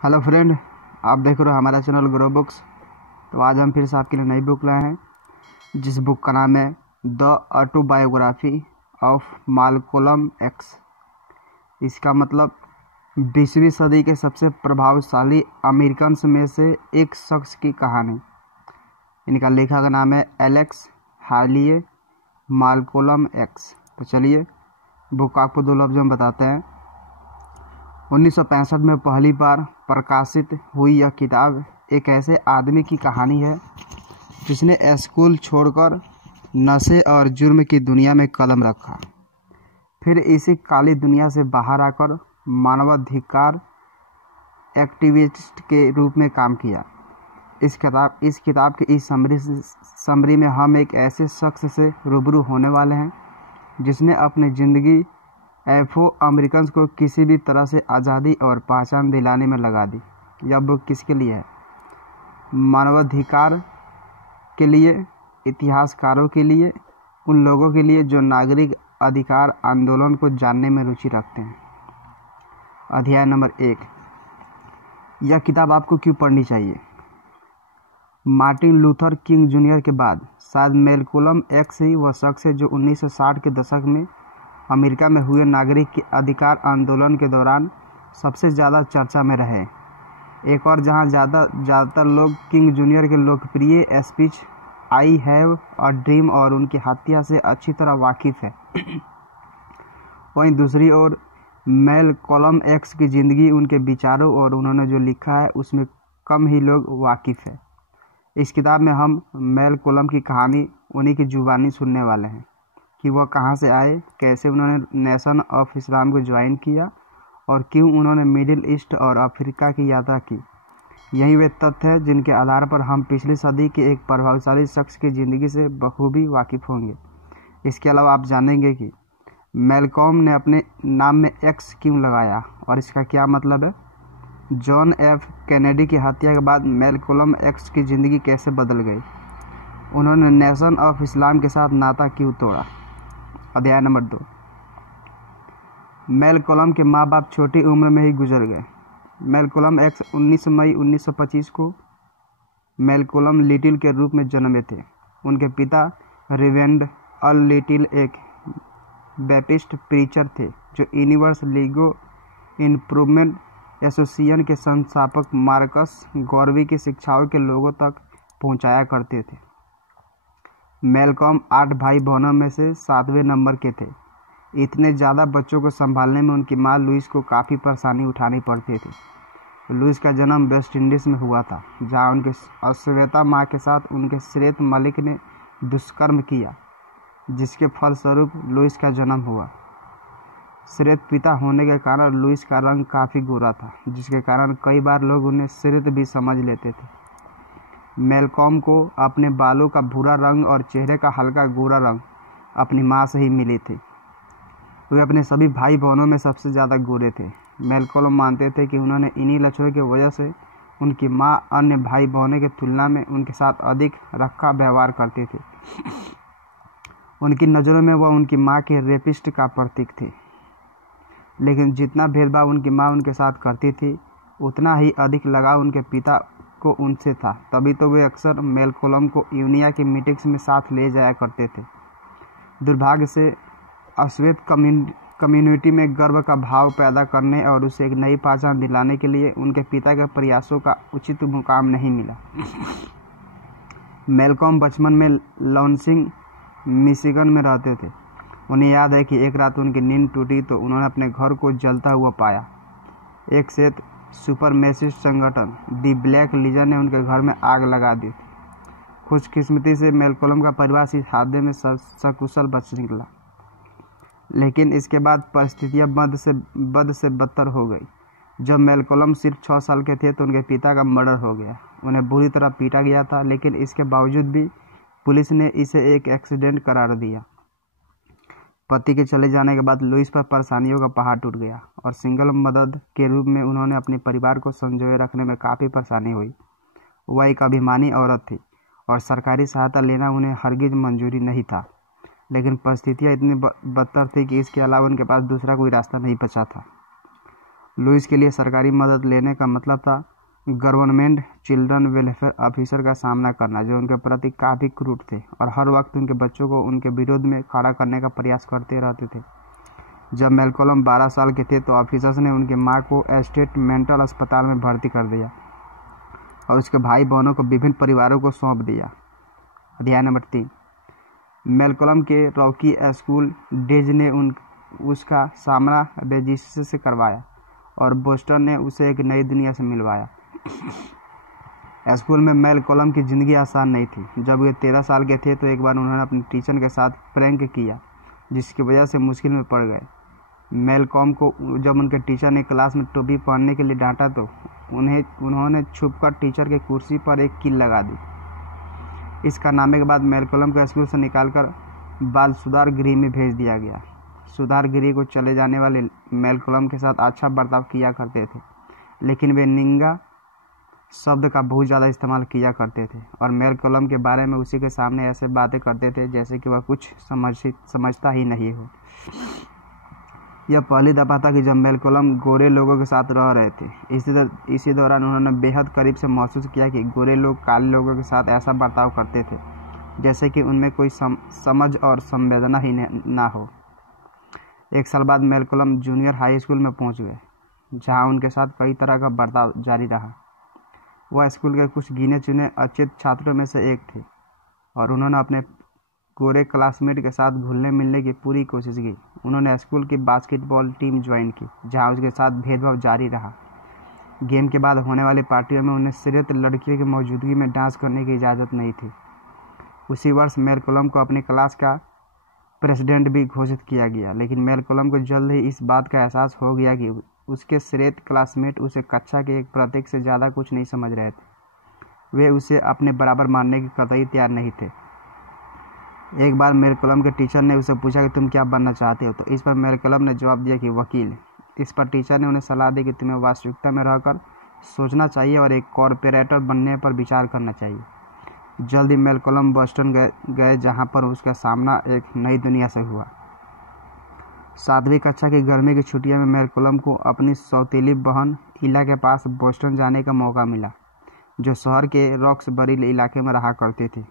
Hello friend, आप देख रहे हो हमारा चैनल ग्रो बुक्स। तो आज हम फिर से आपके लिए नई बुक लाए हैं, जिस बुक का नाम है द ऑटोबायोग्राफी ऑफ मालकोलम एक्स। इसका मतलब 20वीं सदी के सबसे प्रभावशाली अमेरिकन्स में से एक शख्स की कहानी। इनका लेखक का नाम है एलेक्स हार्लिए मालकोलम एक्स। तो चलिए बुक आपको दो लफ्ज़ में बताते हैं। 1965 में पहली बार प्रकाशित हुई यह किताब एक ऐसे आदमी की कहानी है जिसने स्कूल छोड़कर नशे और जुर्म की दुनिया में कदम रखा, फिर इसी काली दुनिया से बाहर आकर मानवाधिकार एक्टिविस्ट के रूप में काम किया। इस किताब की इस समरी में हम एक ऐसे शख्स से रूबरू होने वाले हैं जिसने अपनी ज़िंदगी एफ्रो अमेरिकन को किसी भी तरह से आज़ादी और पहचान दिलाने में लगा दी। यह बुक किसके लिए है? मानवाधिकार के लिए, इतिहासकारों के लिए, उन लोगों के लिए जो नागरिक अधिकार आंदोलन को जानने में रुचि रखते हैं। अध्याय नंबर 1। यह किताब आपको क्यों पढ़नी चाहिए? मार्टिन लूथर किंग जूनियर के बाद शायद मालकोलम एक्स ही वह शख्स है जो 1960 के दशक में अमेरिका में हुए नागरिक के अधिकार आंदोलन के दौरान सबसे ज़्यादा चर्चा में रहे। एक और जहां ज़्यादातर लोग किंग जूनियर के लोकप्रिय speech I have a dream और उनकी हत्या से अच्छी तरह वाकिफ़ है, वहीं दूसरी ओर मालकोलम एक्स की ज़िंदगी, उनके विचारों और उन्होंने जो लिखा है उसमें कम ही लोग वाकिफ़ है। इस किताब में हम मालकोलम की कहानी उन्हीं की ज़ुबानी सुनने वाले हैं कि वह कहाँ से आए, कैसे उन्होंने नेशन ऑफ इस्लाम को ज्वाइन किया और क्यों उन्होंने मिडिल ईस्ट और अफ्रीका की यात्रा की। यही वे तथ्य हैं जिनके आधार पर हम पिछली सदी के एक प्रभावशाली शख्स की ज़िंदगी से बखूबी वाकिफ़ होंगे। इसके अलावा आप जानेंगे कि मालकोम ने अपने नाम में एक्स क्यों लगाया और इसका क्या मतलब है। जॉन एफ कैनेडी की हत्या के बाद मालकोलम एक्स की ज़िंदगी कैसे बदल गई। उन्होंने नेशन ऑफ इस्लाम के साथ नाता क्यों तोड़ा। अध्याय नंबर 2। मालकोलम के माँ बाप छोटी उम्र में ही गुजर गए। मालकोलम एक्स 19 मई 1925 को मालकोलम लिटिल के रूप में जन्मे थे। उनके पिता रेवेरेंड अल लिटिल एक बैप्टिस्ट प्रीचर थे जो यूनिवर्सल लीगो इम्प्रूवमेंट एसोसिएशन के संस्थापक मार्कस गॉर्वी की शिक्षाओं के लोगों तक पहुंचाया करते थे। मालकोम 8 भाई बहनों में से 7वें नंबर के थे। इतने ज़्यादा बच्चों को संभालने में उनकी माँ लुइस को काफ़ी परेशानी उठानी पड़ती थी। लुइस का जन्म वेस्ट इंडीज़ में हुआ था, जहाँ उनके अश्वेता माँ के साथ उनके श्वेत मालिक ने दुष्कर्म किया, जिसके फलस्वरूप लुइस का जन्म हुआ। श्वेत पिता होने के कारण लुइस का रंग काफ़ी गोरा था, जिसके कारण कई बार लोग उन्हें श्वेत भी समझ लेते थे। मालकोम को अपने बालों का भूरा रंग और चेहरे का हल्का गोरा रंग अपनी माँ से ही मिले थे। वे अपने सभी भाई बहनों में सबसे ज़्यादा गोरे थे। मालकोम मानते थे कि उन्होंने इन्हीं लक्षणों की वजह से उनकी माँ अन्य भाई बहनों की तुलना में उनके साथ अधिक रखा व्यवहार करते थे। उनकी नज़रों में वह उनकी माँ के रेपिस्ट का प्रतीक थे। लेकिन जितना भेदभाव उनकी माँ उनके साथ करती थी, उतना ही अधिक लगाव उनके पिता को उनसे था। तभी तो वे अक्सर मालकोलम को यूनिया की मीटिंग्स में साथ ले जाया करते थे। दुर्भाग्य से अश्वेत कम्युनिटी में गर्व का भाव पैदा करने और उसे एक नई पहचान दिलाने के लिए उनके पिता के प्रयासों का उचित मुकाम नहीं मिला। मालकोम बचपन में लॉन्सिंग मिशिगन में रहते थे। उन्हें याद है कि एक रात उनकी नींद टूटी तो उन्होंने अपने घर को जलता हुआ पाया। एक श्वेत सुपरमेसिस्ट संगठन दी ब्लैक लीजन ने उनके घर में आग लगा दी। खुशकिस्मती से मालकोलम का परिवार इस हादसे में सकुशल बच निकला, लेकिन इसके बाद परिस्थितियां बद से बदतर हो गई। जब मालकोलम सिर्फ 6 साल के थे तो उनके पिता का मर्डर हो गया। उन्हें बुरी तरह पीटा गया था, लेकिन इसके बावजूद भी पुलिस ने इसे एक एक्सीडेंट करार दिया। पति के चले जाने के बाद लुइस पर परेशानियों का पहाड़ टूट गया और सिंगल मदद के रूप में उन्होंने अपने परिवार को संजोए रखने में काफ़ी परेशानी हुई। वह एक अभिमानी औरत थी और सरकारी सहायता लेना उन्हें हरगिज मंजूरी नहीं था, लेकिन परिस्थितियाँ इतनी बदतर थी कि इसके अलावा उनके पास दूसरा कोई रास्ता नहीं बचा था। लुइस के लिए सरकारी मदद लेने का मतलब था गवर्नमेंट चिल्ड्रन वेलफेयर ऑफिसर का सामना करना, जो उनके प्रति काफ़ी क्रूर थे और हर वक्त उनके बच्चों को उनके विरोध में खड़ा करने का प्रयास करते रहते थे। जब मैलकोलम 12 साल के थे तो ऑफिसर्स ने उनकी मां को स्टेट मेंटल अस्पताल में भर्ती कर दिया और उसके भाई बहनों को विभिन्न परिवारों को सौंप दिया। अध्याय नंबर 3। मैलकोलम के रॉकी स्कूल डेज ने उसका सामना रजिस्टर से करवाया और बोस्टन ने उसे एक नई दुनिया से मिलवाया। स्कूल में मैलकोलम की ज़िंदगी आसान नहीं थी। जब वे 13 साल के थे तो एक बार उन्होंने अपने टीचर के साथ प्रैंक किया, जिसकी वजह से मुश्किल में पड़ गए। मैलकोलम को जब उनके टीचर ने क्लास में टोपी पहनने के लिए डांटा तो उन्होंने छुपकर टीचर की कुर्सी पर एक कील लगा दी। इस कारनामे के बाद मैलकोलम को स्कूल से निकालकर बाल सुधार गृह में भेज दिया गया। सुधार गृह को चले जाने वाले मैलकोलम के साथ अच्छा बर्ताव किया करते थे, लेकिन वे निंगा शब्द का बहुत ज़्यादा इस्तेमाल किया करते थे और मैलकोलम के बारे में उसी के सामने ऐसे बातें करते थे जैसे कि वह कुछ समझता ही नहीं हो। यह पहली दफ़ा था कि जब मैलकोलम गोरे लोगों के साथ रह रहे थे। इसी दौरान उन्होंने बेहद करीब से महसूस किया कि गोरे लोग काले लोगों के साथ ऐसा बर्ताव करते थे जैसे कि उनमें कोई समझ और संवेदना ही ना हो। एक साल बाद मैलकोलम जूनियर हाई स्कूल में पहुंच गए, जहां उनके साथ कई तरह का बर्ताव जारी रहा। वह स्कूल के कुछ गिने चुने अच्छे छात्रों में से एक थे और उन्होंने अपने गोरे क्लासमेट के साथ घुलने मिलने की पूरी कोशिश की। उन्होंने स्कूल की बास्केटबॉल टीम ज्वाइन की, जहां उसके साथ भेदभाव जारी रहा। गेम के बाद होने वाली पार्टियों में उन्हें सिर्फ लड़कियों की मौजूदगी में डांस करने की इजाज़त नहीं थी। उसी वर्ष मैलकोलम को अपनी क्लास का प्रेसिडेंट भी घोषित किया गया, लेकिन मैलकोलम को जल्द ही इस बात का एहसास हो गया कि उसके श्रेष्ठ क्लासमेट उसे कक्षा के एक प्रतीक से ज़्यादा कुछ नहीं समझ रहे थे। वे उसे अपने बराबर मानने के कतई तैयार नहीं थे। एक बार मैलकोलम के टीचर ने उसे पूछा कि तुम क्या बनना चाहते हो, तो इस पर मैलकोलम ने जवाब दिया कि वकील। इस पर टीचर ने उन्हें सलाह दी कि तुम्हें वास्तविकता में रहकर सोचना चाहिए और एक कॉर्पोरेटर बनने पर विचार करना चाहिए। जल्द ही मैलकोलम बोस्टन गए जहां पर उसका सामना एक नई दुनिया से हुआ। 7वीं कक्षा की गर्मी की छुट्टियों में मैलकोलम को अपनी सौतेली बहन इला के पास बोस्टन जाने का मौका मिला, जो शहर के रॉक्सबरी इलाके में रहा करती थी।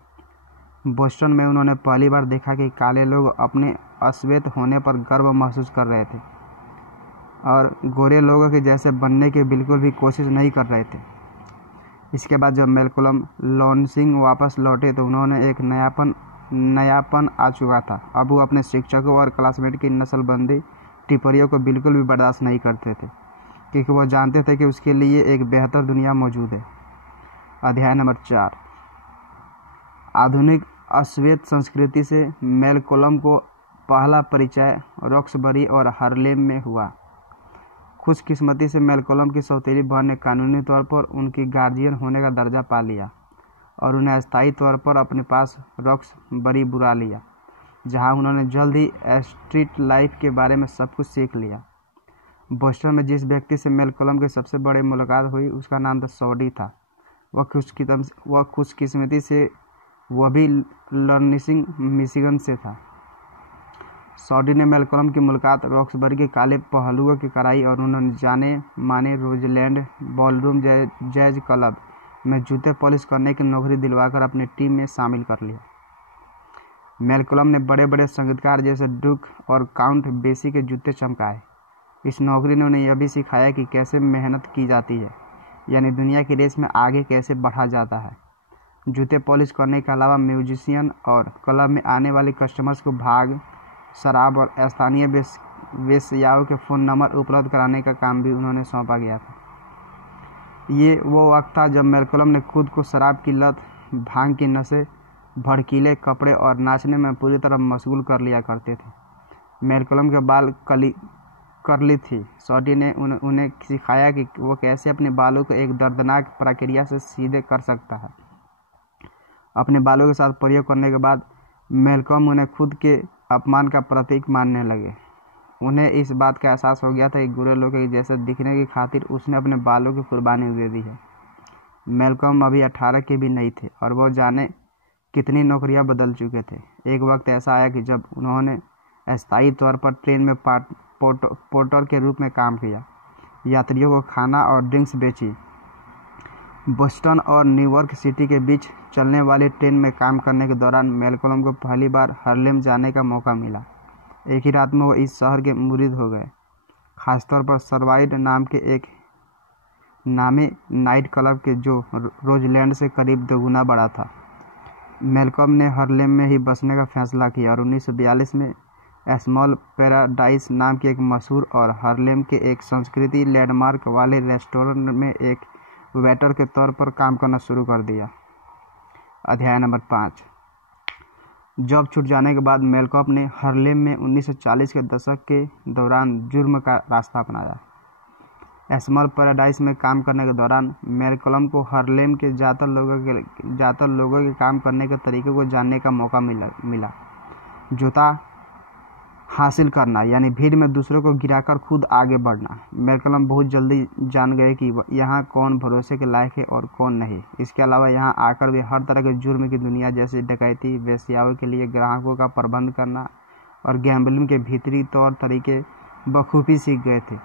बोस्टन में उन्होंने पहली बार देखा कि काले लोग अपने अश्वेत होने पर गर्व महसूस कर रहे थे और गोरे लोगों के जैसे बनने की बिल्कुल भी कोशिश नहीं कर रहे थे। इसके बाद जब मैलकोलम लॉन्सिंग वापस लौटे तो उन्होंने एक नयापन आ चुका था। अब वो अपने शिक्षकों और क्लासमेट की नस्लबंदी टिप्पणियों को बिल्कुल भी बर्दाश्त नहीं करते थे, क्योंकि वो जानते थे कि उसके लिए एक बेहतर दुनिया मौजूद है। अध्याय नंबर 4। आधुनिक अश्वेत संस्कृति से मैलकोलम को पहला परिचय रॉक्सबरी और हार्लेम में हुआ। खुशकिस्मती से मैलकोलम की सौतेली बहन ने कानूनी तौर पर उनकी गार्जियन होने का दर्जा पा लिया और उन्हें अस्थायी तौर पर अपने पास रॉक्सबरी बुला लिया, जहां उन्होंने जल्द ही स्ट्रीट लाइफ के बारे में सब कुछ सीख लिया। बोस्टन में जिस व्यक्ति से मैलकोलम की सबसे बड़ी मुलाकात हुई उसका नाम सॉडी था। वह खुशकिस्मती से वह भी लर्निंग मिशिगन से था। सॉडी ने मैलकोलम की मुलाकात रॉक्सबरी के काले पहलुओं की कराई और उन्होंने जाने माने रोजलैंड बॉलरूम जैज क्लब में जूते पॉलिश करने की नौकरी दिलवाकर अपनी टीम में शामिल कर लिया। मैलकोलम ने बड़े बड़े संगीतकार जैसे डुक और काउंट बेसी के जूते चमकाए। इस नौकरी ने उन्हें यह भी सिखाया कि कैसे मेहनत की जाती है, यानी दुनिया की रेस में आगे कैसे बढ़ा जाता है। जूते पॉलिश करने के अलावा म्यूजिशियन और क्लब में आने वाले कस्टमर्स को भाग, शराब और स्थानीय वेश्याओं के फ़ोन नंबर उपलब्ध कराने का काम भी उन्होंने सौंपा गया था। ये वो वक्त था जब मैलकोलम ने खुद को शराब की लत, भांग की नशे, भड़कीले कपड़े और नाचने में पूरी तरह मशगूल कर लिया करते थे। मैलकोलम के बाल करली थी। सॉडी ने उन्हें सिखाया कि वो कैसे अपने बालों को एक दर्दनाक प्रक्रिया से सीधे कर सकता है। अपने बालों के साथ प्रयोग करने के बाद मैलकोलम उन्हें खुद के अपमान का प्रतीक मानने लगे। उन्हें इस बात का एहसास हो गया था कि गोरे लोगों के जैसे दिखने की खातिर उसने अपने बालों की कुर्बानी दे दी है। मैलकोलम अभी 18 के भी नहीं थे और वो जाने कितनी नौकरियां बदल चुके थे। एक वक्त ऐसा आया कि जब उन्होंने अस्थायी तौर पर ट्रेन में पोर्टर के रूप में काम किया। यात्रियों को खाना और ड्रिंक्स बेची। बोस्टन और न्यूयॉर्क सिटी के बीच चलने वाली ट्रेन में काम करने के दौरान मैलकॉलम को पहली बार हार्लेम जाने का मौका मिला। एक ही रात में वो इस शहर के मुरीद हो गए, खासतौर पर सर्वाइड नाम के एक नामी नाइट क्लब के, जो रोजलैंड से करीब दोगुना बड़ा था। मैलकॉम ने हार्लेम में ही बसने का फैसला किया और 1942 में स्मॉल पैराडाइज नाम के एक मशहूर और हार्लेम के एक संस्कृति लैंडमार्क वाले रेस्टोरेंट में एक वेटर के तौर पर काम करना शुरू कर दिया। अध्याय नंबर 5। जॉब छूट जाने के बाद मैलकॉम ने हार्लेम में 1940 के दशक के दौरान जुर्म का रास्ता अपनाया। स्मॉल पैराडाइज में काम करने के दौरान मैलकॉम को हार्लेम के ज़्यादातर लोगों के काम करने के तरीके को जानने का मौका मिला। जूता हासिल करना यानी भीड़ में दूसरों को गिराकर खुद आगे बढ़ना। मैलकॉम बहुत जल्दी जान गए कि यहाँ कौन भरोसे के लायक है और कौन नहीं। इसके अलावा यहाँ आकर वे हर तरह के जुर्म की दुनिया जैसे डकैती, वेश्याओं के लिए ग्राहकों का प्रबंध करना और गैम्बलिंग के भीतरी तौर तरीके बखूबी सीख गए थे।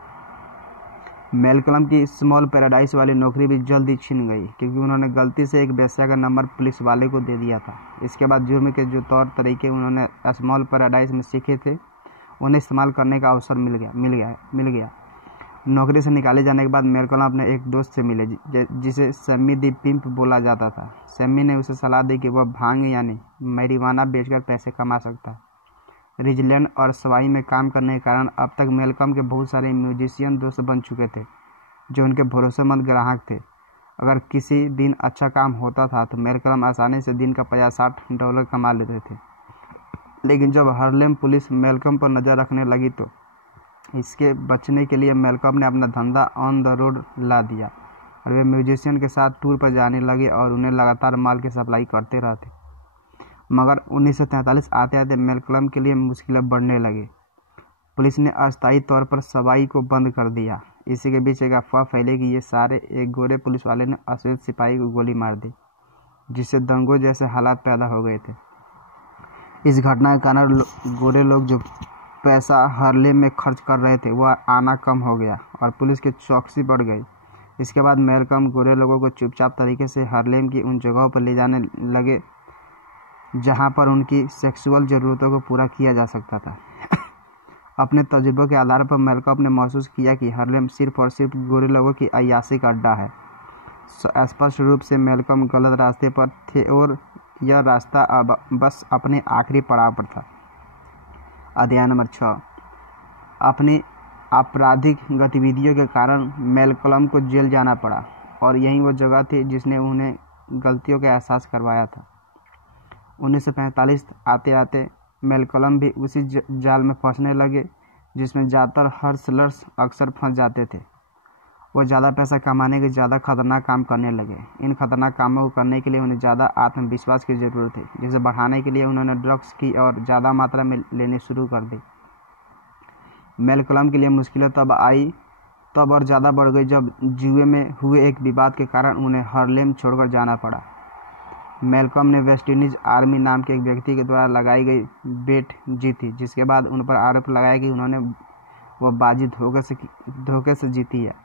मैलकॉम की स्मॉल पैराडाइज वाली नौकरी भी जल्दी छिन गई क्योंकि उन्होंने गलती से एक वेश्या का नंबर पुलिस वाले को दे दिया था। इसके बाद जुर्म के जो तौर तरीके उन्होंने स्मॉल पैराडाइज में सीखे थे उन्हें इस्तेमाल करने का अवसर मिल गया। नौकरी से निकाले जाने के बाद मैलकॉम अपने एक दोस्त से मिले जिसे सैमी दी पिंप बोला जाता था। सैमी ने उसे सलाह दी कि वह भांग यानी मैरिवाना बेचकर पैसे कमा सकता है। रिजलैंड और सवाई में काम करने के कारण अब तक मैलकॉम के बहुत सारे म्यूजिशियन दोस्त बन चुके थे जो उनके भरोसेमंद ग्राहक थे। अगर किसी दिन अच्छा काम होता था तो मैलकॉम आसानी से दिन का $50-60 कमा लेते थे। लेकिन जब हार्लेम पुलिस मैलकॉम पर नज़र रखने लगी तो इसके बचने के लिए मैलकॉम ने अपना धंधा ऑन द रोड ला दिया और वे म्यूजिशियन के साथ टूर पर जाने लगे और उन्हें लगातार माल की सप्लाई करते रहते। मगर 1943 आते आते मैलकॉम के लिए मुश्किलें बढ़ने लगी। पुलिस ने अस्थायी तौर पर सवाई को बंद कर दिया। इसी के बीच एक अफवाह फैली कि ये सारे एक गोरे पुलिस वाले ने अश्वेत सिपाही को गोली मार दी, जिससे दंगों जैसे हालात पैदा हो गए थे। इस घटना के कारण गोरे लोग जो पैसा हार्लेम में खर्च कर रहे थे वह आना कम हो गया और पुलिस की चौकसी बढ़ गई। इसके बाद मैलकॉम गोरे लोगों को चुपचाप तरीके से हार्लेम की उन जगहों पर ले जाने लगे जहां पर उनकी सेक्सुअल ज़रूरतों को पूरा किया जा सकता था। अपने तजुर्बों के आधार पर मैलकॉम ने महसूस किया कि हार्लेम सिर्फ और सिर्फ गोरे लोगों की अय्याशी का अड्डा है। स्पष्ट रूप से मैलकॉम गलत रास्ते पर थे और यह रास्ता अब बस अपने आखिरी पड़ाव पर था। अध्याय नंबर 6। अपनी आपराधिक गतिविधियों के कारण मैलकॉम को जेल जाना पड़ा और यही वो जगह थी जिसने उन्हें गलतियों का एहसास करवाया था। 1945 आते आते मैलकॉम भी उसी जाल में फंसने लगे जिसमें ज़्यादातर हर्सलर्स अक्सर फंस जाते थे। वो ज़्यादा पैसा कमाने के ज़्यादा खतरनाक काम करने लगे। इन खतरनाक कामों को करने के लिए उन्हें ज़्यादा आत्मविश्वास की ज़रूरत थी, जिसे बढ़ाने के लिए उन्होंने ड्रग्स की और ज़्यादा मात्रा में लेनी शुरू कर दी। मैलकॉम के लिए मुश्किलें तब और ज़्यादा बढ़ गई जब जुए में हुए एक विवाद के कारण उन्हें हार्लेम छोड़कर जाना पड़ा। मैलकॉम ने वेस्ट इंडीज आर्मी नाम के एक व्यक्ति के द्वारा लगाई गई बेट जीती, जिसके बाद उन पर आरोप लगाया कि उन्होंने वह बाजी धोखे से जीती है।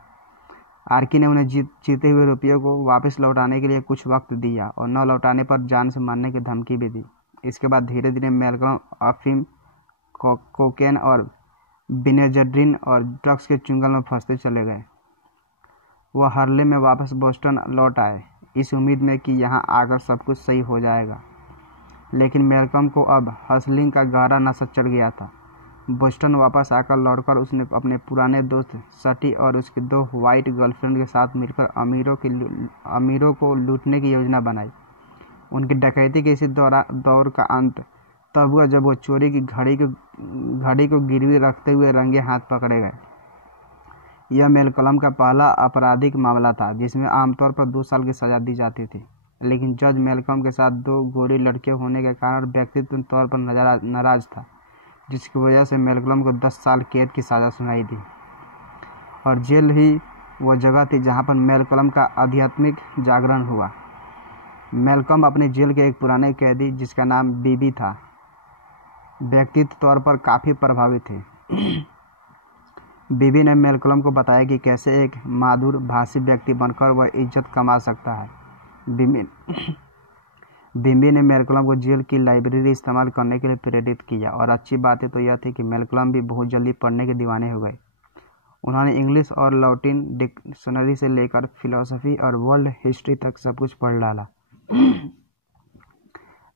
आर्की ने उन्हें जीते हुए रुपयों को वापस लौटाने के लिए कुछ वक्त दिया और न लौटाने पर जान से मारने की धमकी भी दी। इसके बाद धीरे धीरे मैलकॉम अफीम, कोकेन और बेनेड्रिन और ड्रग्स के चुंगल में फंसते चले गए। वह हार्लेम में वापस बोस्टन लौट आए इस उम्मीद में कि यहाँ आकर सब कुछ सही हो जाएगा। लेकिन मैलकॉम को अब हसलिंग का गहरा नशा चढ़ गया था। बोस्टन वापस आकर लौटकर उसने अपने पुराने दोस्त सटी और उसकी 2 वाइट गर्लफ्रेंड के साथ मिलकर अमीरों को लूटने की योजना बनाई। उनकी डकैती के इसी दौर का अंत तब हुआ जब वो चोरी की घड़ी को गिरवी रखते हुए रंगे हाथ पकड़े गए। यह मैलकॉम का पहला आपराधिक मामला था जिसमें आमतौर पर 2 साल की सज़ा दी जाती थी। लेकिन जज मैलकॉम के साथ 2 गोरी लड़कियां होने के कारण व्यक्तिगत तौर पर नाराज था, जिसकी वजह से मैलकॉम को 10 साल कैद की सज़ा सुनाई दी। और जेल ही वो जगह थी जहां पर मैलकॉम का आध्यात्मिक जागरण हुआ। मैलकॉम अपने जेल के एक पुराने कैदी जिसका नाम बीबी था व्यक्तिगत तौर पर काफ़ी प्रभावित थे। बीबी ने मैल्कलम को बताया कि कैसे एक माधुर भाषी व्यक्ति बनकर वह इज्जत कमा सकता है। बीबी ने मैल्कलम को जेल की लाइब्रेरी इस्तेमाल करने के लिए प्रेरित किया, और अच्छी बात तो यह थी कि मैल्कलम भी बहुत जल्दी पढ़ने के दीवाने हो गए। उन्होंने इंग्लिश और लैटिन डिक्शनरी से लेकर फिलॉसफी और वर्ल्ड हिस्ट्री तक सब कुछ पढ़ डाला।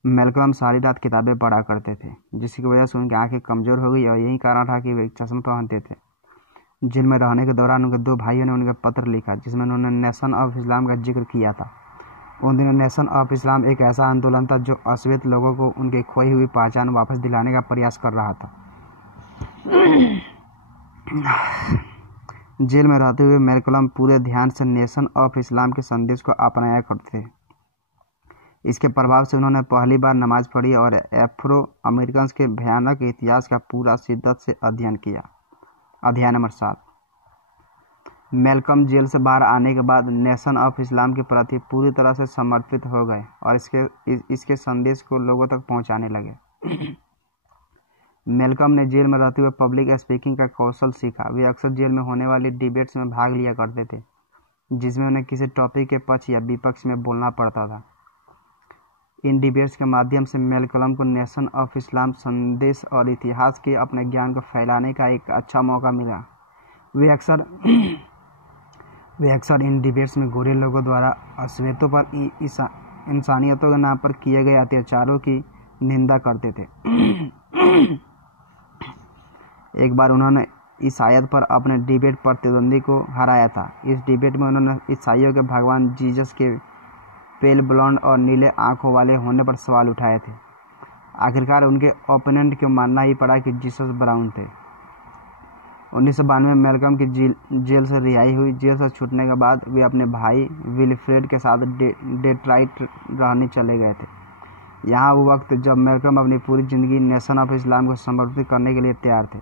मैल्कलम सारी रात किताबें पढ़ा करते थे, जिसकी वजह से उनकी आंखें कमज़ोर हो गई, और यही कारण था कि वे चश्मा पहनते थे। जेल में रहने के दौरान उनके 2 भाइयों ने उनके पत्र लिखा, जिसमें उन्होंने नेशन ऑफ इस्लाम का जिक्र किया था। उन दिनों नेशन ऑफ इस्लाम एक ऐसा आंदोलन था जो अश्वेत लोगों को उनकी खोई हुई पहचान वापस दिलाने का प्रयास कर रहा था। जेल में रहते हुए मैल्कलम पूरे ध्यान से नेशन ऑफ इस्लाम के संदेश को अपनाया करते थे। इसके प्रभाव से उन्होंने पहली बार नमाज पढ़ी और एफ्रो अमेरिकन के भयानक इतिहास का पूरा शिद्दत से अध्ययन किया। अध्याय नंबर 7। मैल्कम जेल से बाहर आने के बाद नेशन ऑफ इस्लाम के प्रति पूरी तरह से समर्पित हो गए और इसके संदेश को लोगों तक पहुंचाने लगे। मैल्कम ने जेल में रहते हुए पब्लिक स्पीकिंग का कौशल सीखा। वे अक्सर जेल में होने वाली डिबेट्स में भाग लिया करते थे, जिसमें उन्हें किसी टॉपिक के पक्ष या विपक्ष में बोलना पड़ता था। इन डिबेट्स के माध्यम से मैल्कलम को नेशन ऑफ इस्लाम संदेश और इतिहास के अपने ज्ञान को फैलाने का एक अच्छा मौका मिला। वे अक्सर इन डिबेट्स में गोरे लोगों द्वारा अश्वेतों पर इंसानियतों के नाम पर किए गए अत्याचारों की निंदा करते थे। एक बार उन्होंने ईसाइयत पर अपने डिबेट प्रतिद्वंदी को हराया था। इस डिबेट में उन्होंने ईसाइयों के भगवान जीसस के पेल ब्लॉन्ड और नीले आंखों वाले होने पर सवाल उठाए थे। आखिरकार उनके ओपोनेंट को मानना ही पड़ा कि जीसस ब्राउन थे। 1992 में मैल्कम की जेल से रिहाई हुई। जेल से छूटने के बाद वे अपने भाई विलफ्रेड के साथ डेट्रॉइट रहने चले गए थे। यहाँ वो वक्त जब मैल्कम अपनी पूरी ज़िंदगी नेशन ऑफ इस्लाम को समर्पित करने के लिए तैयार थे।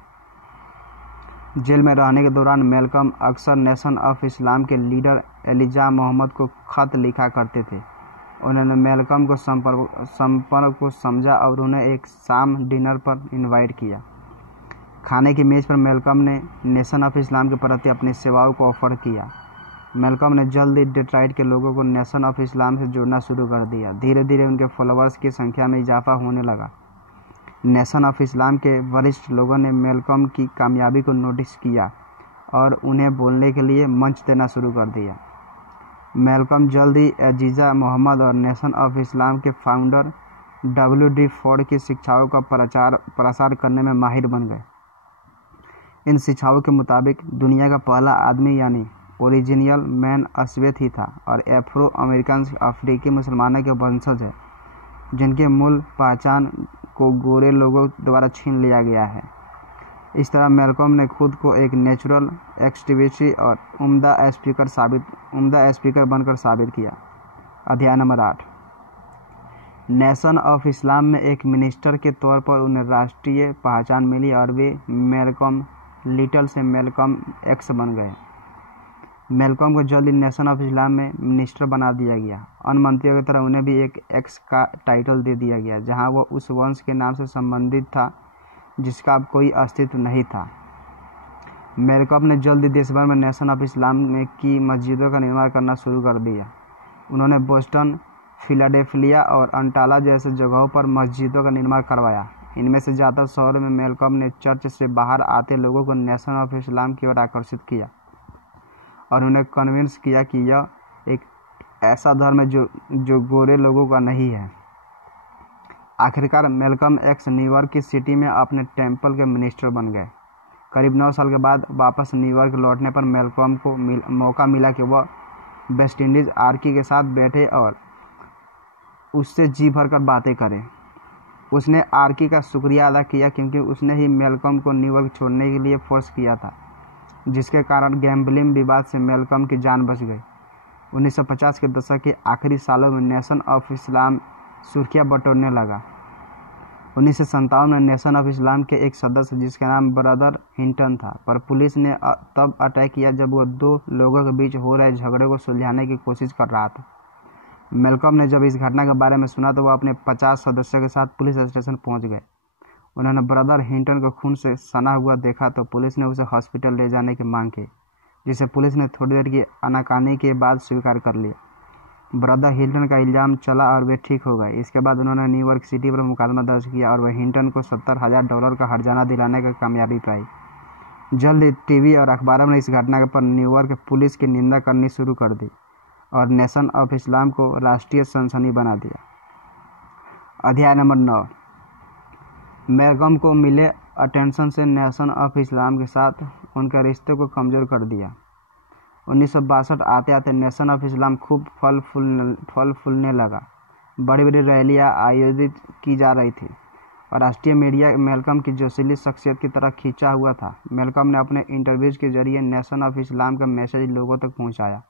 जेल में रहने के दौरान मैल्कम अक्सर नेशन ऑफ इस्लाम के लीडर एलिजा मोहम्मद को खत लिखा करते थे। उन्होंने मैल्कम को संपर्क को समझा और उन्हें एक शाम डिनर पर इनवाइट किया। खाने की मेज़ पर मैल्कम ने नेशन ऑफ इस्लाम के प्रति अपनी सेवाओं को ऑफर किया। मैल्कम ने जल्द ही डेट्रॉइट के लोगों को नेशन ऑफ इस्लाम से जोड़ना शुरू कर दिया। धीरे धीरे उनके फॉलोअर्स की संख्या में इजाफा होने लगा। नेशन ऑफ इस्लाम के वरिष्ठ लोगों ने मैल्कम की कामयाबी को नोटिस किया और उन्हें बोलने के लिए मंच देना शुरू कर दिया। मैल्कम जल्द ही एलिजा मोहम्मद और नेशन ऑफ इस्लाम के फाउंडर W.D. फोर्ड की शिक्षाओं का प्रसार करने में माहिर बन गए। इन शिक्षाओं के मुताबिक दुनिया का पहला आदमी यानी ओरिजिनल मैन अश्वेत ही था और एफ्रो अमेरिकन अफ्रीकी मुसलमानों के वंशज है, जिनके मूल पहचान को गोरे लोगों द्वारा छीन लिया गया है। इस तरह मैल्कम ने खुद को एक नेचुरल एक्टिविस्ट और उम्दा स्पीकर बनकर साबित किया। अध्याय नंबर 8। नेशन ऑफ इस्लाम में एक मिनिस्टर के तौर पर उन्हें राष्ट्रीय पहचान मिली और वे मैल्कम लिटल से मैल्कम एक्स बन गए। मैल्कम को जल्दी नेशन ऑफ इस्लाम में मिनिस्टर बना दिया गया। अन्य मंत्रियों की तरह उन्हें भी एक एक्स का टाइटल दे दिया गया, जहां वो उस वंश के नाम से संबंधित था जिसका अब कोई अस्तित्व नहीं था। मैल्कम ने जल्दी देश भर में नेशन ऑफ इस्लाम में की मस्जिदों का निर्माण करना शुरू कर दिया। उन्होंने बोस्टन, फिलाडेल्फिया और अंटाला जैसे जगहों पर मस्जिदों का निर्माण करवाया। इनमें से ज़्यादातर शहरों में मैल्कम ने चर्च से बाहर आते लोगों को नेशन ऑफ इस्लाम की ओर आकर्षित किया और उन्हें कन्विंस किया कि यह एक ऐसा धर्म है जो गोरे लोगों का नहीं है। आखिरकार मैल्कम एक्स न्यूयॉर्क की सिटी में अपने टेम्पल के मिनिस्टर बन गए। करीब 9 साल के बाद वापस न्यूयॉर्क लौटने पर मैल्कम को मौका मिला कि वह वेस्ट इंडीज़ आर्की के साथ बैठे और उससे जी भरकर बातें करें। उसने आर्की का शुक्रिया अदा किया क्योंकि उसने ही मैल्कम को न्यूयॉर्क छोड़ने के लिए फोर्स किया था, जिसके कारण गैम्बलिंग विवाद से मैल्कम की जान बच गई। 1950 के दशक के आखिरी सालों में नेशन ऑफ इस्लाम सुर्खियां बटोरने लगा। 1957 में नेशन ऑफ इस्लाम के एक सदस्य जिसका नाम ब्रदर हिंटन था पर पुलिस ने तब अटैक किया जब वह 2 लोगों के बीच हो रहे झगड़े को सुलझाने की कोशिश कर रहा था। मैल्कम ने जब इस घटना के बारे में सुना तो वह अपने 50 सदस्यों के साथ पुलिस स्टेशन पहुंच गए। उन्होंने ब्रदर हिंटन को खून से सना हुआ देखा तो पुलिस ने उसे हॉस्पिटल ले जाने की मांग की, जिसे पुलिस ने थोड़ी देर की आनाकानी के बाद स्वीकार कर लिया। ब्रदर हिंटन का इल्ज़ाम चला और वे ठीक हो गए। इसके बाद उन्होंने न्यूयॉर्क सिटी पर मुकदमा दर्ज किया और वह हिंटन को $70,000 का हर्जाना दिलाने की कामयाबी पाई। जल्द ही टीवी और अखबारों ने इस घटना पर न्यूयॉर्क पुलिस की निंदा करनी शुरू कर दी और नेशन ऑफ इस्लाम को राष्ट्रीय सनसनी बना दिया। अध्याय नंबर 9। मैल्कम को मिले अटेंशन से नेशन ऑफ इस्लाम के साथ उनके रिश्ते को कमज़ोर कर दिया। 1962 आते आते नेशन ऑफ इस्लाम खूब फल फूलने लगा। बड़ी बड़ी रैलियाँ आयोजित की जा रही थी और राष्ट्रीय मीडिया मैल्कम की जोशीली शख्सियत की तरह खींचा हुआ था। मैल्कम ने अपने इंटरव्यूज़ के जरिए नेशन ऑफ इस्लाम का मैसेज लोगों तक पहुंचाया।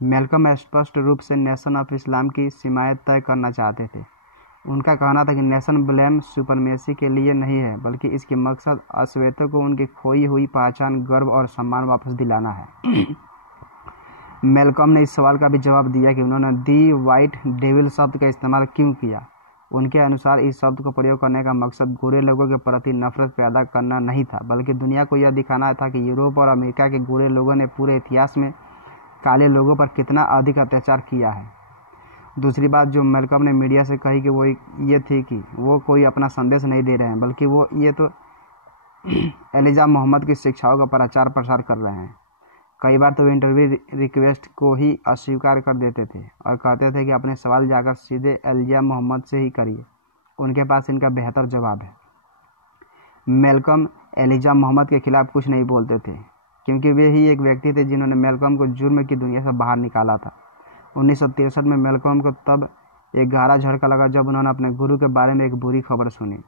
मैल्कम स्पष्ट रूप से नेशन ऑफ इस्लाम की सीमाएं तय करना चाहते थे। उनका कहना था कि नेशन ब्लेम सुपरमेसी के लिए नहीं है, बल्कि इसके मकसद अश्वेतों को उनकी खोई हुई पहचान, गर्व और सम्मान वापस दिलाना है। मैल्कम ने इस सवाल का भी जवाब दिया कि उन्होंने दी वाइट डेविल शब्द का इस्तेमाल क्यों किया। उनके अनुसार इस शब्द को प्रयोग करने का मकसद गोरे लोगों के प्रति नफरत पैदा करना नहीं था, बल्कि दुनिया को यह दिखाना था कि यूरोप और अमेरिका के गोरे लोगों ने पूरे इतिहास में काले लोगों पर कितना अधिक अत्याचार किया है। दूसरी बात जो मैल्कम ने मीडिया से कही कि वो ये थी कि वो कोई अपना संदेश नहीं दे रहे हैं, बल्कि वो ये तो एलिजा मोहम्मद की शिक्षाओं का प्रचार प्रसार कर रहे हैं। कई बार तो वे इंटरव्यू रिक्वेस्ट को ही अस्वीकार कर देते थे और कहते थे कि अपने सवाल जाकर सीधे एलिजा मोहम्मद से ही करिए, उनके पास इनका बेहतर जवाब है। मैल्कम एलिजा मोहम्मद के खिलाफ कुछ नहीं बोलते थे, क्योंकि वे ही एक व्यक्ति थे जिन्होंने मैल्कम को जुर्म की दुनिया से बाहर निकाला था। 1963 में मैल्कम को तब एक गहरा झटका लगा जब उन्होंने अपने गुरु के बारे में एक बुरी खबर सुनी।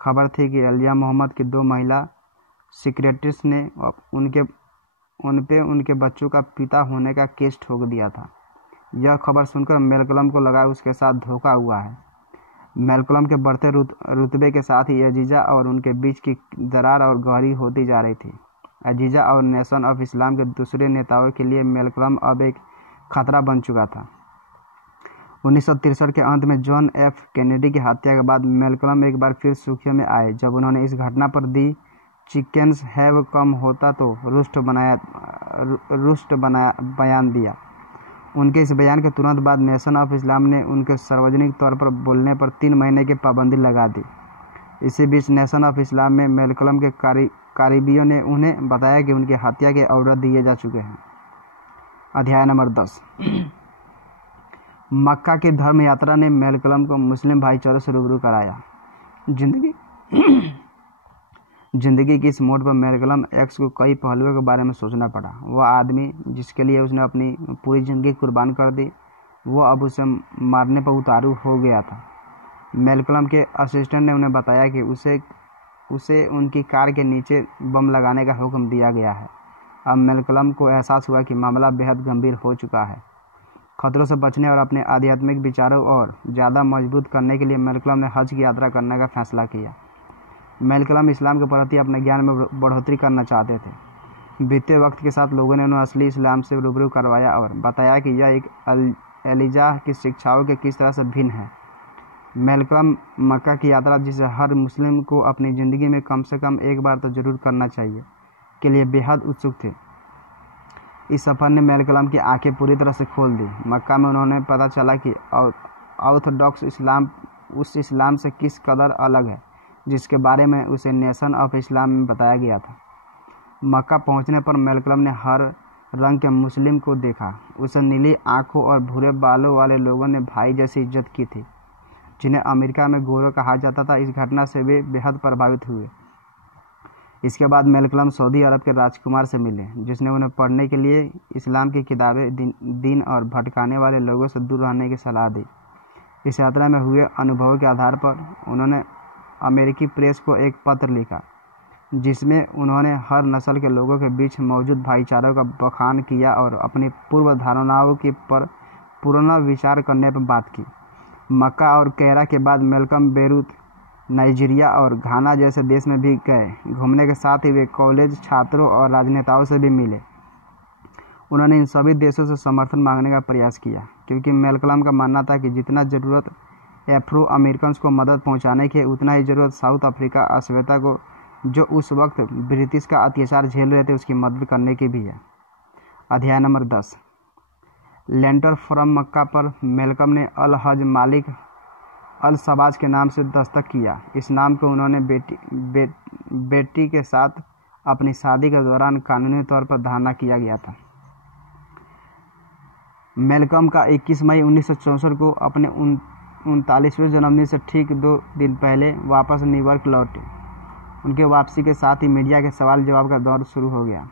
खबर थी कि एलिजा मोहम्मद की 2 महिला सेक्रेटरीज ने उनके बच्चों का पिता होने का केस ठोक दिया था। यह खबर सुनकर मैल्कम को लगा उसके साथ धोखा हुआ है। मैल्कम के बढ़ते रुतबे के साथ ही अजीजा और उनके बीच की दरार और गहरी होती जा रही थी। अजीजा और नेशन ऑफ इस्लाम के दूसरे नेताओं के लिए मैल्कम अब एक खतरा बन चुका था। 1963 के अंत में जॉन एफ कैनेडी की हत्या के बाद मैल्कम एक बार फिर सुर्खियों में आए जब उन्होंने इस घटना पर दी चिकन्स हैव कम होता तो रुष्ट बयान दिया। उनके इस बयान के तुरंत बाद नेशन ऑफ इस्लाम ने उनके सार्वजनिक तौर पर बोलने पर 3 महीने की पाबंदी लगा दी। इसी बीच नेशन ऑफ इस्लाम में मैल्कम के करीबियों ने उन्हें बताया कि उनकी हत्या के ऑर्डर दिए जा चुके हैं। अध्याय नंबर 10। मक्का की धर्म यात्रा ने मैल्कम को मुस्लिम भाईचारे से रूबरू कराया। जिंदगी की इस मोड़ पर मैल्कम एक्स को कई पहलुओं के बारे में सोचना पड़ा। वह आदमी जिसके लिए उसने अपनी पूरी ज़िंदगी कुर्बान कर दी, वो अब उसे मारने पर उतारू हो गया था। मैल्कम के असिस्टेंट ने उन्हें बताया कि उसे उनकी कार के नीचे बम लगाने का हुक्म दिया गया है। अब मैल्कम को एहसास हुआ कि मामला बेहद गंभीर हो चुका है। खतरों से बचने और अपने आध्यात्मिक विचारों और ज़्यादा मजबूत करने के लिए मैल्कम ने हज की यात्रा करने का फैसला किया। मैल्कम इस्लाम के प्रति अपने ज्ञान में बढ़ोतरी करना चाहते थे। बीते वक्त के साथ लोगों ने उन्हें असली इस्लाम से रूबरू करवाया और बताया कि यह एक एलिजा की शिक्षाओं के किस तरह से भिन्न है। मैल्कम मक्का की यात्रा, जिसे हर मुस्लिम को अपनी ज़िंदगी में कम से कम एक बार तो ज़रूर करना चाहिए, के लिए बेहद उत्सुक थे। इस सफ़र ने मैल्कम की आंखें पूरी तरह से खोल दी। मक्का में उन्होंने पता चला कि ऑर्थोडॉक्स इस्लाम उस इस्लाम से किस कदर अलग है जिसके बारे में उसे नेशन ऑफ इस्लाम में बताया गया था। मक्का पहुंचने पर मैल्कम ने हर रंग के मुस्लिम को देखा। उसे नीली आंखों और भूरे बालों वाले लोगों ने भाई जैसी इज्जत की थी, जिन्हें अमेरिका में गोरे कहा जाता था। इस घटना से वे बेहद प्रभावित हुए। इसके बाद मैल्कम सऊदी अरब के राजकुमार से मिले, जिसने उन्हें पढ़ने के लिए इस्लाम की किताबें, दीन और भटकाने वाले लोगों से दूर रहने की सलाह दी। इस यात्रा में हुए अनुभवों के आधार पर उन्होंने अमेरिकी प्रेस को एक पत्र लिखा, जिसमें उन्होंने हर नस्ल के लोगों के बीच मौजूद भाईचारों का बखान किया और अपनी पूर्व धारणाओं की पर पुनर्विचार करने पर बात की। मक्का और कैरा के बाद मैल्कम बेरूत, नाइजीरिया और घाना जैसे देश में भी गए। घूमने के साथ ही वे कॉलेज छात्रों और राजनेताओं से भी मिले। उन्होंने इन सभी देशों से समर्थन मांगने का प्रयास किया, क्योंकि मैल्कम का मानना था कि जितना ज़रूरत एफ्रो अमेरिकन को मदद पहुंचाने की उतना ही ज़रूरत साउथ अफ्रीका असभ्यता को, जो उस वक्त ब्रिटिश का अत्याचार झेल रहे थे, उसकी मदद करने की भी है। अध्याय नंबर 10। लेंटर फ्रॉम मक्का पर मेलकम ने अल हज मालिक अल शबाज के नाम से दस्तखत किया। इस नाम को उन्होंने बेटी के साथ अपनी शादी के दौरान कानूनी तौर पर धारणा किया गया था। मेलकम का 21 मई 1964 को अपने 39वें जन्मदिन से ठीक 2 दिन पहले वापस न्यूयॉर्क लौटे। उनके वापसी के साथ ही मीडिया के सवाल जवाब का दौर शुरू हो गया।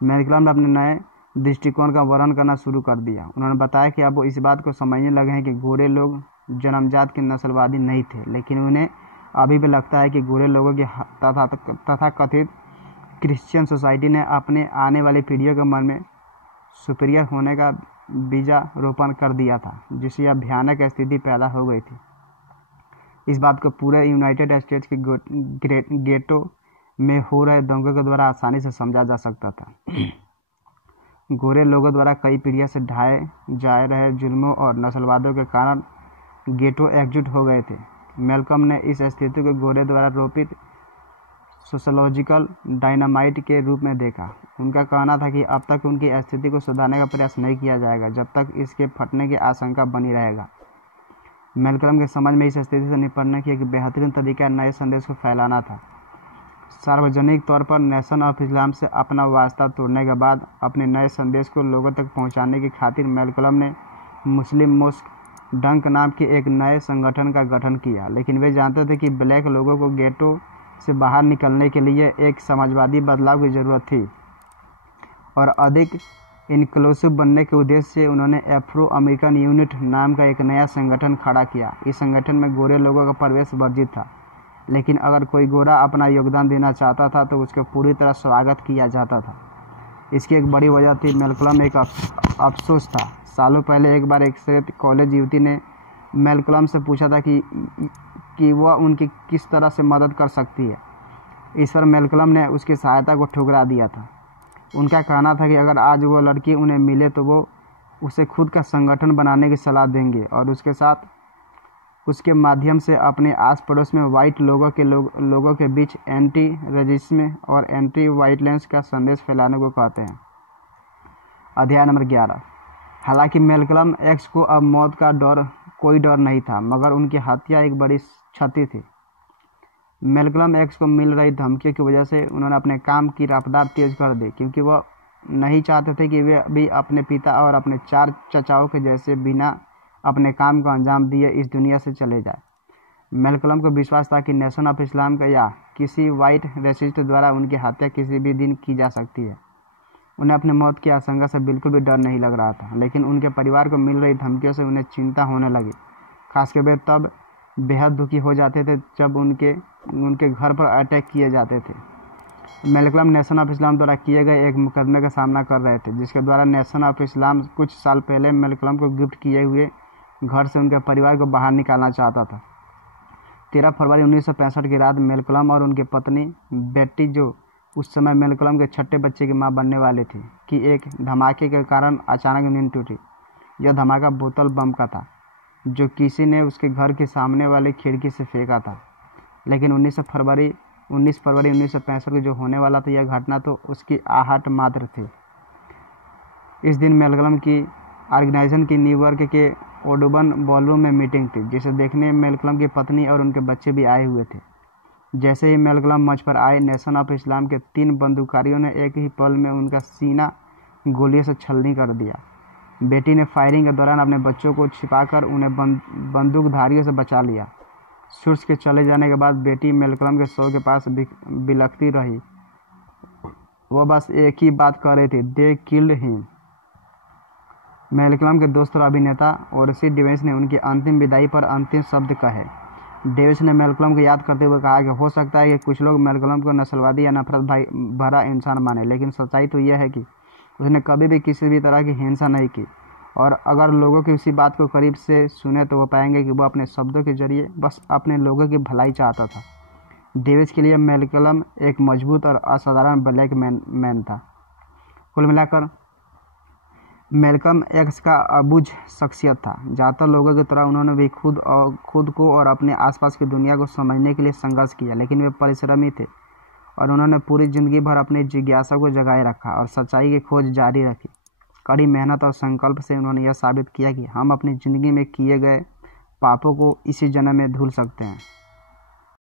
मेलकम ने अपने नए दृष्टिकोण का वर्णन करना शुरू कर दिया। उन्होंने बताया कि अब वो इस बात को समझने लगे हैं कि गोरे लोग जन्मजात के नस्लवादी नहीं थे, लेकिन उन्हें अभी भी लगता है कि गोरे लोगों की तथाकथित क्रिश्चियन सोसाइटी ने अपने आने वाली पीढ़ियों के मन में सुपीरियर होने का बीजारोपण कर दिया था, जिससे यह भयानक स्थिति पैदा हो गई थी। इस बात को पूरे यूनाइटेड स्टेट्स के गेटो में हो रहे दंगों के द्वारा आसानी से समझा जा सकता था। गोरे लोगों द्वारा कई पीढ़ियों से ढाए जा रहे जुल्मों और नस्लवादों के कारण गेटो एकजुट हो गए थे। मेलकम ने इस स्थिति को गोरे द्वारा रोपित सोशोलॉजिकल डायनामाइट के रूप में देखा। उनका कहना था कि अब तक उनकी स्थिति को सुधारने का प्रयास नहीं किया जाएगा जब तक इसके फटने की आशंका बनी रहेगा। मेलकम के समझ में इस स्थिति से निपटने की एक बेहतरीन तरीका नए संदेश को फैलाना था। सार्वजनिक तौर पर नेशन ऑफ इस्लाम से अपना वास्ता तोड़ने के बाद अपने नए संदेश को लोगों तक पहुंचाने की खातिर मेलकम ने मुस्लिम मोस्क डंक नाम के एक नए संगठन का गठन किया। लेकिन वे जानते थे कि ब्लैक लोगों को गेटो से बाहर निकलने के लिए एक समाजवादी बदलाव की ज़रूरत थी और अधिक इनक्लूसिव बनने के उद्देश्य से उन्होंने एफ्रो अमेरिकन यूनिट नाम का एक नया संगठन खड़ा किया। इस संगठन में गोरे लोगों का प्रवेश वर्जित था, लेकिन अगर कोई गोरा अपना योगदान देना चाहता था तो उसका पूरी तरह स्वागत किया जाता था। इसकी एक बड़ी वजह थी मेलकम एक अफसोस था। सालों पहले एक बार एक श्वेत कॉलेज युवती ने मेलकम से पूछा था कि वह उनकी किस तरह से मदद कर सकती है। इस पर मेलकम ने उसकी सहायता को ठुकरा दिया था। उनका कहना था कि अगर आज वो लड़की उन्हें मिले तो वो उसे खुद का संगठन बनाने की सलाह देंगे और उसके साथ उसके माध्यम से अपने आस पड़ोस में वाइट लोगों के बीच एंटी रेजिज्म और एंटी वाइटलेंस का संदेश फैलाने को कहते हैं। अध्याय नंबर 11। हालांकि मेलकम एक्स को अब मौत का कोई डर नहीं था, मगर उनकी हत्या एक बड़ी क्षति थी। मेलकम एक्स को मिल रही धमकियों की वजह से उन्होंने अपने काम की रफ्तार तेज कर दी, क्योंकि वह नहीं चाहते थे कि वे भी अपने पिता और अपने 4 चचाओं के जैसे बिना अपने काम को अंजाम दिए इस दुनिया से चले जाए। मेलकम को विश्वास था कि नेशन ऑफ इस्लाम का या किसी वाइट रेसिस्ट द्वारा उनकी हत्या किसी भी दिन की जा सकती है। उन्हें अपनी मौत की आशंका से बिल्कुल भी डर नहीं लग रहा था, लेकिन उनके परिवार को मिल रही धमकियों से उन्हें चिंता होने लगी। खासकर वे तब बेहद दुखी हो जाते थे जब उनके घर पर अटैक किए जाते थे। मेलकम नेशन ऑफ इस्लाम द्वारा किए गए एक मुकदमे का सामना कर रहे थे, जिसके द्वारा नेशन ऑफ इस्लाम कुछ साल पहले मेलकम को गिफ्ट किए हुए घर से उनके परिवार को बाहर निकालना चाहता था। 13 फरवरी 1965 की रात मेलकम और उनकी पत्नी बेटी, जो उस समय मेलकम के 6ठे बच्चे की मां बनने वाले थी, कि एक धमाके के कारण अचानक नींद टूटी। यह धमाका बोतल बम का था, जो किसी ने उसके घर के सामने वाली खिड़की से फेंका था। लेकिन 19 फरवरी 1965 को जो होने वाला था, यह घटना तो उसकी आहट मात्र थी। इस दिन मेलकम की ऑर्गेनाइजेशन की न्यूयॉर्क के ओडोबन बॉलरूम में मीटिंग थी, जिसे देखने मेलकम की पत्नी और उनके बच्चे भी आए हुए थे। जैसे ही मेलकम मंच पर आए, नेशन ऑफ इस्लाम के 3 बंदूकधारियों ने एक ही पल में उनका सीना गोलियों से छलनी कर दिया। बेटी ने फायरिंग के दौरान अपने बच्चों को छिपाकर उन्हें बंदूकधारियों से बचा लिया। सूर्य के चले जाने के बाद बेटी मेलकम के शव के पास बिलखती रही। वह बस एक ही बात कह रही थी, दे किल्ड हिम। मेलकम के दोस्त और अभिनेता ओरसी डेविस ने उनकी अंतिम विदाई पर अंतिम शब्द कहे। डेविस ने मेलकम को याद करते हुए कहा कि हो सकता है कि कुछ लोग मेलकम को नस्लवादी या नफरत भरा इंसान माने, लेकिन सच्चाई तो यह है कि उसने कभी भी किसी भी तरह की हिंसा नहीं की। और अगर लोगों की उसी बात को करीब से सुने तो वो पाएंगे कि वो अपने शब्दों के जरिए बस अपने लोगों की भलाई चाहता था। डेविस के लिए मेलकम एक मजबूत और असाधारण ब्लैक मैन था। कुल मिलाकर मैल्कम एक्स का अबूझ शख्सियत था। ज़्यादातर लोगों की तरह उन्होंने भी खुद को और अपने आसपास की दुनिया को समझने के लिए संघर्ष किया, लेकिन वे परिश्रमी थे और उन्होंने पूरी ज़िंदगी भर अपनी जिज्ञासा को जगाए रखा और सच्चाई की खोज जारी रखी। कड़ी मेहनत और संकल्प से उन्होंने यह साबित किया कि हम अपनी ज़िंदगी में किए गए पापों को इसी जन्म में धुल सकते हैं।